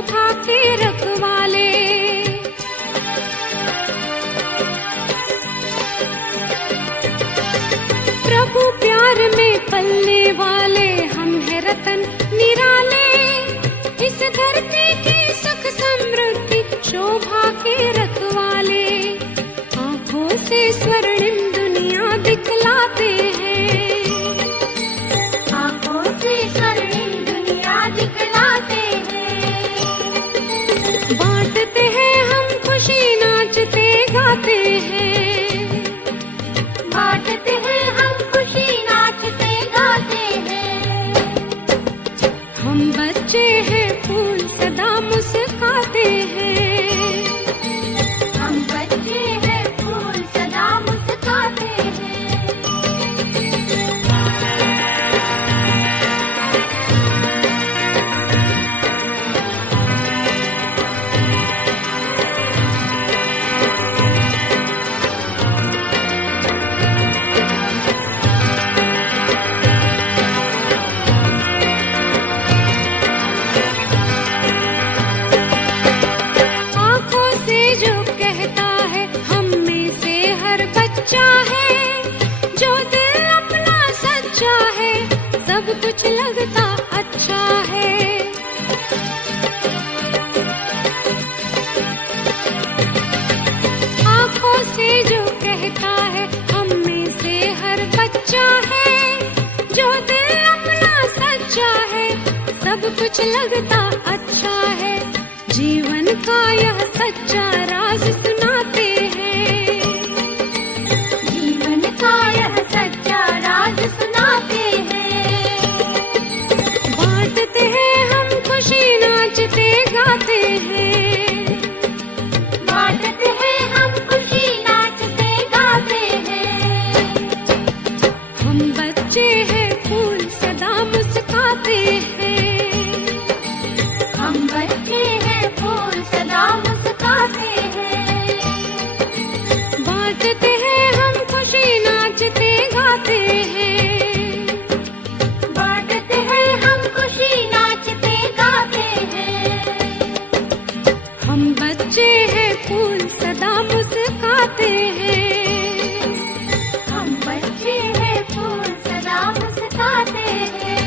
शोभा के रखवाले। प्रभु प्यार में पलने वाले, हम है रतन निराले। इस धरती की सुख समृद्धि शोभा के रखवाले। आँखों से स्वर्णिम दुनिया दिखलाते हैं, आँखों से स्वर्णिम दुनिया दिखलाते हैं। बांटते हैं हम खुशी, नाचते गाते हैं। बांटते हैं हम खुशी, नाचते गाते हैं। हम बच्चे हैं फूल, सदा मुस्कुराते हैं। हम बच्चे हैं फूल, सदा मुस्कुराते हैं। आँखों से जो कहता है हम में से हर बच्चा है। जो दिल अपना सच्चा है, सब कुछ लगता अच्छा है। आँखों से जो कहता है हम में से हर बच्चा है। जो दिल अपना सच्चा है, सब कुछ लगता अच्छा है। जीवन का यह सच्चा राज सुनाते हैं। जीवन का यह सच्चा राज सुनाते हैं। बांटते हैं हम खुशी, नाचते गाते हैं। बांटते हैं हम खुशी, नाचते गाते हैं। हम बच्चे हैं फूल, सदा मुस्कुराते हैं। हम बच्चे हैं फूल, सदा मुस्कुराते हैं। बांटते हैं हम खुशी, नाचते गाते हैं। बांटते हैं हम खुशी, नाचते गाते हैं। हम बच्चे हैं फूल, सदा मुस्कुराते हैं। हम बच्चे हैं फूल, सदा मुस्कुराते हैं।